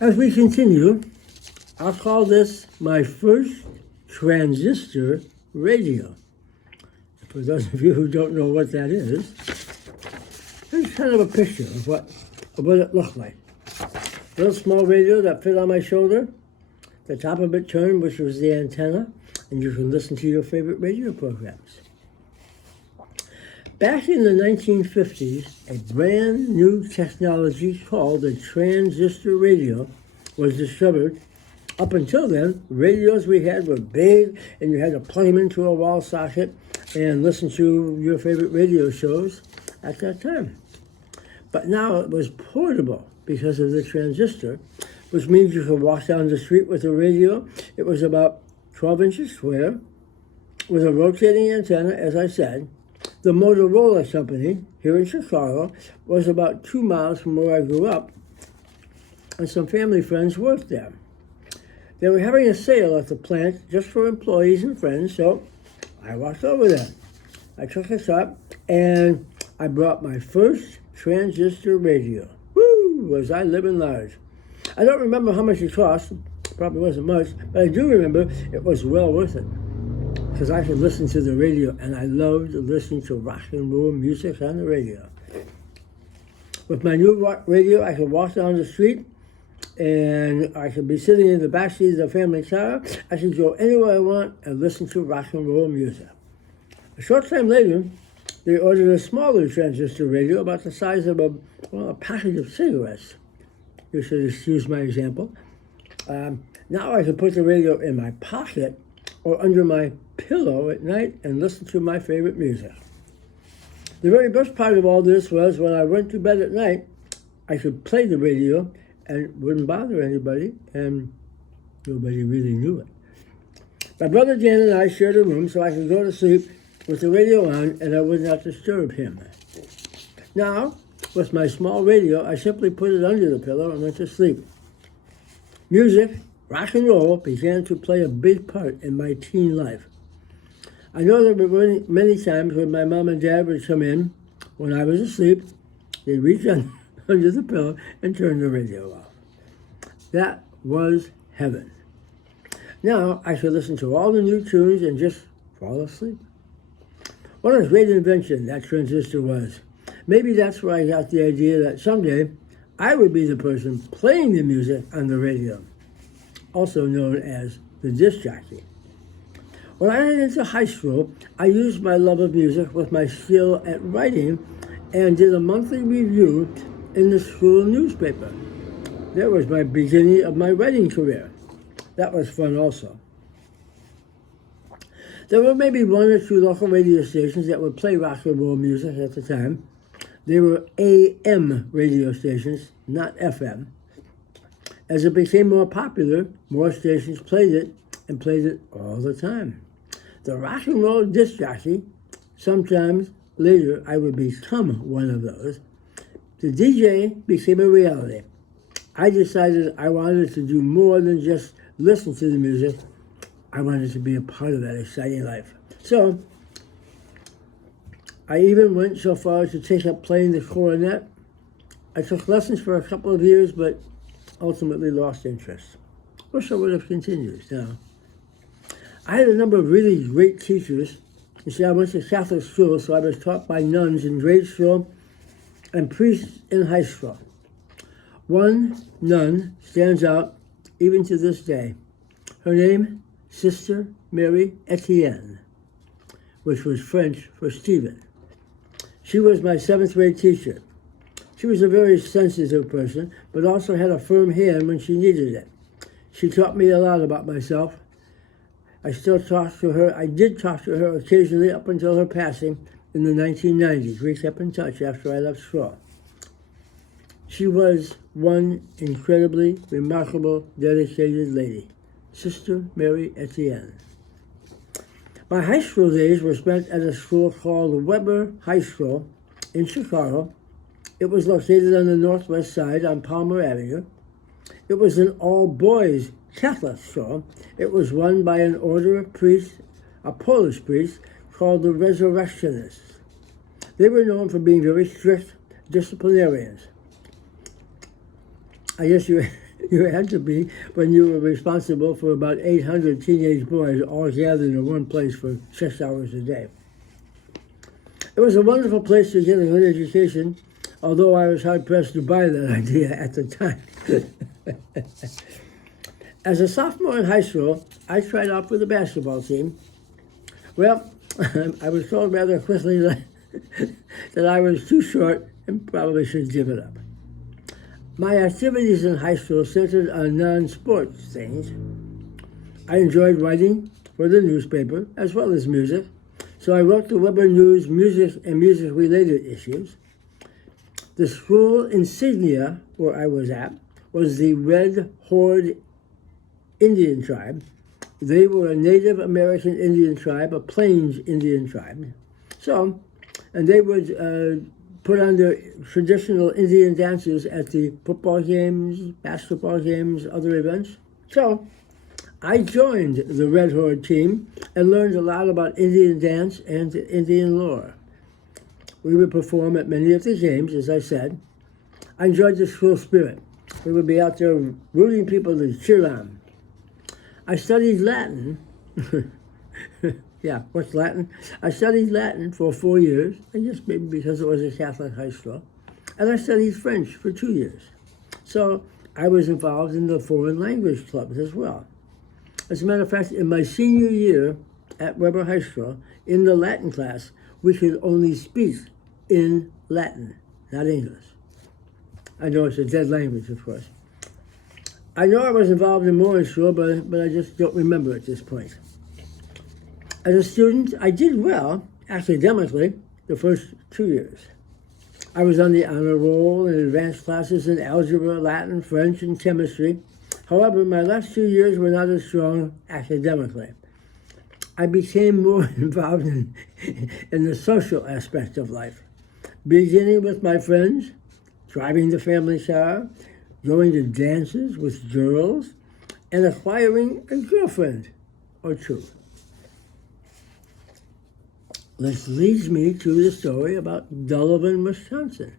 As we continue, I'll call this my first transistor radio. For those of you who don't know what that is, here's kind of a picture of what it looked like. A little small radio that fit on my shoulder. The top of it turned, which was the antenna, and you can listen to your favorite radio programs. Back in the 1950s, a brand new technology called the transistor radio was discovered. Up until then, radios we had were big, and you had to plug them into a wall socket and listen to your favorite radio shows at that time. But now it was portable because of the transistor, which means you could walk down the street with a radio. It was about 12 inches square with a rotating antenna, as I said. The Motorola company here in Chicago was about 2 miles from where I grew up, and some family friends worked there. They were having a sale at the plant just for employees and friends, so I walked over there. I took a shot, and I brought my first transistor radio. Woo, was I living large. I don't remember how much it cost, probably wasn't much, but I do remember it was well worth it, because I could listen to the radio, and I loved listening to rock and roll music on the radio. With my new radio, I could walk down the street, and I could be sitting in the backseat of the family car. I could go anywhere I want and listen to rock and roll music. A short time later, they ordered a smaller transistor radio about the size of a package of cigarettes. You should excuse my example. Now I could put the radio in my pocket or under my pillow at night and listen to my favorite music. The very best part of all this was when I went to bed at night, I could play the radio and wouldn't bother anybody, and nobody really knew it. My brother Dan and I shared a room so I could go to sleep with the radio on and I would not disturb him. Now, with my small radio, I simply put it under the pillow and went to sleep. Music, rock and roll, began to play a big part in my teen life. I know there were many times when my mom and dad would come in when I was asleep. They'd reach under the pillow and turn the radio off. That was heaven. Now I could listen to all the new tunes and just fall asleep. What a great invention that transistor was. Maybe that's where I got the idea that someday I would be the person playing the music on the radio, also known as the disc jockey. When I got into high school, I used my love of music with my skill at writing and did a monthly review in the school newspaper. That was my beginning of my writing career. That was fun also. There were maybe one or two local radio stations that would play rock and roll music at the time. They were AM radio stations, not FM. As it became more popular, more stations played it and played it all the time. The rock and roll disc jockey, sometimes later I would become one of those. The DJ became a reality. I decided I wanted to do more than just listen to the music. I wanted to be a part of that exciting life. So I even went so far as to take up playing the cornet. I took lessons for a couple of years, but ultimately lost interest. Wish I would have continued. Now, I had a number of really great teachers. You see, I went to Catholic school, so I was taught by nuns in grade school and priests in high school. One nun stands out even to this day. Her name, Sister Mary Etienne, which was French for Stephen. She was my 7th grade teacher. She was a very sensitive person, but also had a firm hand when she needed it. She taught me a lot about myself. I still talk to her. I did talk to her occasionally up until her passing in the 1990s. We kept in touch after I left school. She was one incredibly remarkable, dedicated lady, Sister Mary Etienne. My high school days were spent at a school called Weber High School in Chicago. It was located on the northwest side on Palmer Avenue. It was an all-boys Catholic school. It was run by an order of priests, a Polish priest, called the Resurrectionists. They were known for being very strict disciplinarians. I guess you You had to be when you were responsible for about 800 teenage boys all gathered in one place for 6 hours a day. It was a wonderful place to get a good education, although I was hard-pressed to buy that idea at the time. As a sophomore in high school, I tried out for the basketball team. Well, I was told rather quickly that I was too short and probably should give it up. My activities in high school centered on non-sports things. I enjoyed writing for the newspaper as well as music, so I wrote the Weber News music and music-related issues. The school insignia where I was at was the Red Horde Indian tribe. They were a Native American Indian tribe, a Plains Indian tribe. And they would put on their traditional Indian dances at the football games, basketball games, other events. So I joined the Red Horde team and learned a lot about Indian dance and Indian lore. We would perform at many of the games, as I said. I enjoyed the school spirit. We would be out there rooting people to cheer on. I studied Latin. Yeah, what's Latin? I studied Latin for 4 years, I guess maybe because it was a Catholic high school. And I studied French for 2 years. So I was involved in the foreign language clubs as well. As a matter of fact, in my senior year at Weber High School, in the Latin class, we could only speak in Latin, not English. I know it's a dead language, of course. I know I was involved in more in school, but I just don't remember at this point. As a student, I did well academically the first 2 years. I was on the honor roll in advanced classes in algebra, Latin, French, and chemistry. However, my last 2 years were not as strong academically. I became more involved in the social aspect of life, beginning with my friends, driving the family car, going to dances with girls, and acquiring a girlfriend or two. This leads me to the story about Delavan, Wisconsin.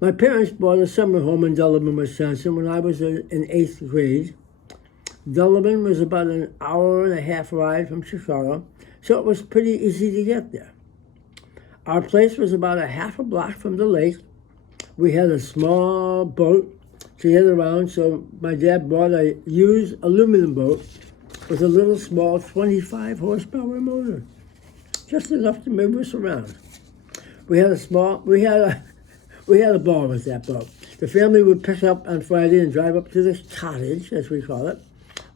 My parents bought a summer home in Delavan, Wisconsin when I was in 8th grade. Delavan was about an hour and a half ride from Chicago, so it was pretty easy to get there. Our place was about a half a block from the lake. We had a small boat to get around, so my dad bought a used aluminum boat with a little small 25 horsepower motor, just enough to move us around. We had a ball with that boat. The family would pick up on Friday and drive up to this cottage, as we call it.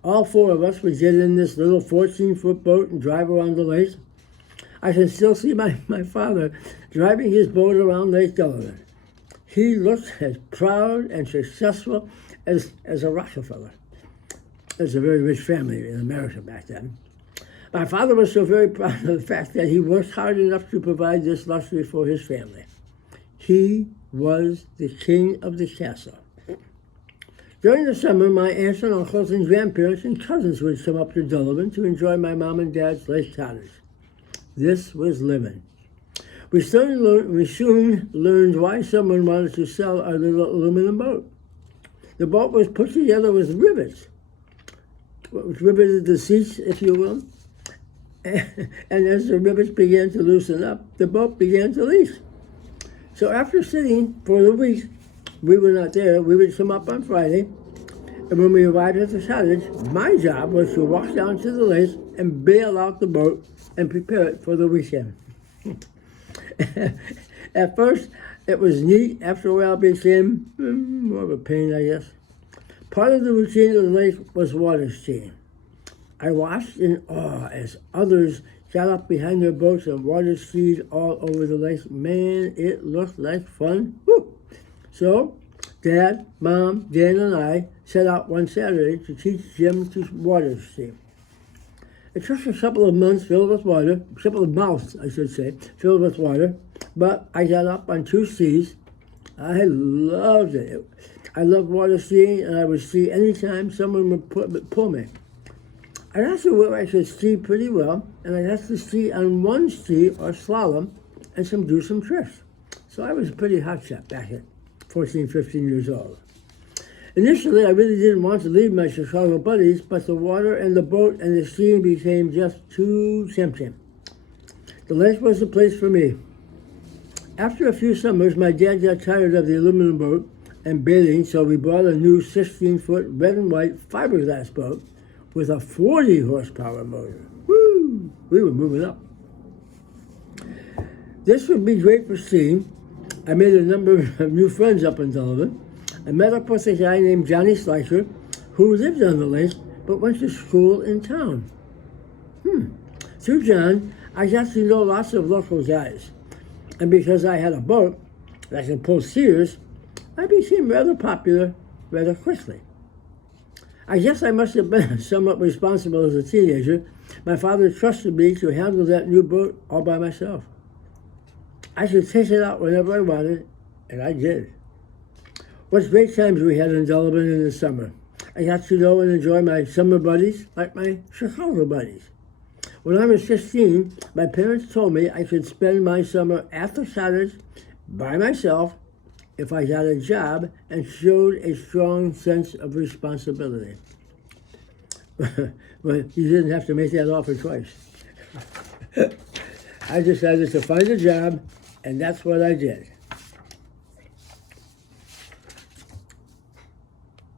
All four of us would get in this little 14-foot boat and drive around the lake. I can still see my father driving his boat around Lake Delavan. He looked as proud and successful as a Rockefeller. It was a very rich family in America back then. My father was so very proud of the fact that he worked hard enough to provide this luxury for his family. He was the king of the castle. During the summer, my aunts and uncles and grandparents and cousins would come up to Delavan to enjoy my mom and dad's lake cottage. This was living. We soon learned why someone wanted to sell our little aluminum boat. The boat was put together with rivets, which riveted the seats, if you will. And as the rivets began to loosen up, the boat began to leak. So after sitting for the week, we were not there, we would come up on Friday, and when we arrived at the cottage, my job was to walk down to the lake and bail out the boat and prepare it for the weekend. At first, it was neat. After a while, it became more of a pain, I guess. Part of the routine of the lake was water skiing. I watched in awe as others got up behind their boats and water skied all over the lake. Man, it looked like fun. Woo! So, Dad, Mom, Dan, and I set out one Saturday to teach Jim to water ski. It took a couple of months filled with water, a couple of mouths, I should say, filled with water, but I got up on 2 skis. I loved it. I loved water skiing, and I would ski anytime someone would pull me. I also knew I could ski pretty well, and I had to ski on one ski or slalom and do some tricks. So I was a pretty hotshot back at 14, 15 years old. Initially, I really didn't want to leave my Chicago buddies, but the water and the boat and the skiing became just too tempting. The lake was the place for me. After a few summers, my dad got tired of the aluminum boat and bathing, so we bought a new 16-foot red and white fiberglass boat with a 40 horsepower motor. Woo! We were moving up. This would be great for skiing. I made a number of new friends up in Delavan. I met up with a guy named Johnny Slicer, who lived on the lake but went to school in town. Through John, I got to know lots of local guys. And because I had a boat that could pull skiers, I became rather popular rather quickly. I guess I must have been somewhat responsible as a teenager. My father trusted me to handle that new boat all by myself. I could take it out whenever I wanted, and I did. What great times we had in Delavan in the summer. I got to know and enjoy my summer buddies like my Chicago buddies. When I was 16, my parents told me I could spend my summer at the cottage by myself if I got a job and showed a strong sense of responsibility. Well, you didn't have to make that offer twice. I decided to find a job, and that's what I did.